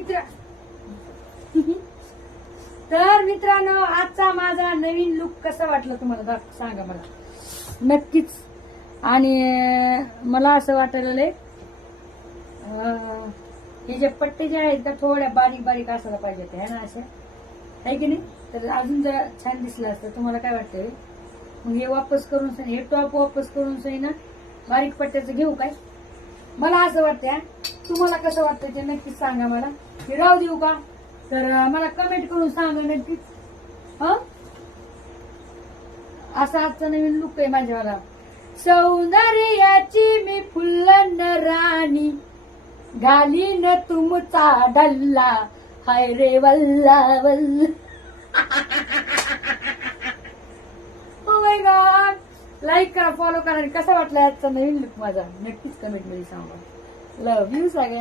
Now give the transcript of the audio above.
मित्र तर मित्रांनो आजचा माझा नवीन लुक कसा वाटला तुम्हाला सांगा मला नक्कीच. आणि मला असं वाटायला हे जे पट्टे जे आहेत त्या थोड्या बारीक बारीक असायला पाहिजे ते आहे ना असे आहे की नाही, तर अजून जरा छान दिसलं असतं. तुम्हाला काय वाटतंय मग हे वापस करून हे टॉप वापस करून सही ना बारीक पट्ट्याचं घेऊ काय? मला असं वाटतंय. तुम्हाला कसं वाटतं ते नक्कीच सांगा मला. हे राहू देऊ का? तर मला कमेंट करून सांगा नक्कीच. असा आजचा नवीन लुक आहे माझ्यावाला. सौंदर्याची मी फुल्लन राणी घालीन तुमचा डल्ला हाय रे वल्ला वल्ला. Oh my God. लाईक करा, फॉलो करा. कसा वाटला आजचा नवीन लुक माझा नक्कीच कमेंट मध्ये सांगा. लव्ह यू सगळ्या.